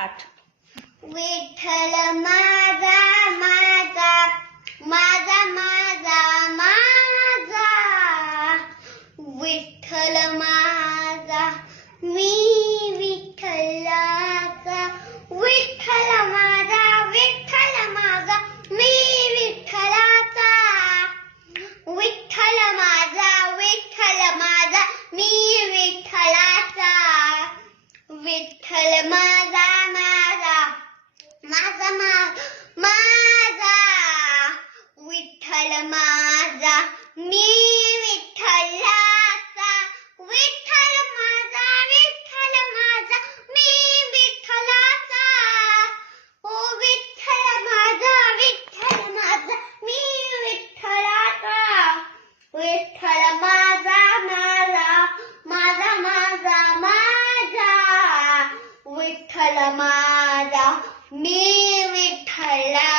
Start. Vitthal माझा माझा माझा माझा माझा विठ्ठल माझा मी विठ्ठलाचा विठ्ठल माझा मी विठ्ठलाचा विठ्ठल माझा मी विठ्ठलाचा विठ्ठल माझा माझा माझा विठ्ठल माझा मी विठ्ठलाचा विठ्ठल माझा मी विठ्ठलाचा ओ विठ्ठल माझा मी विठ्ठलाचा विठ्ठल माझा माझा विठ्ठल माझा मी विठ्ठला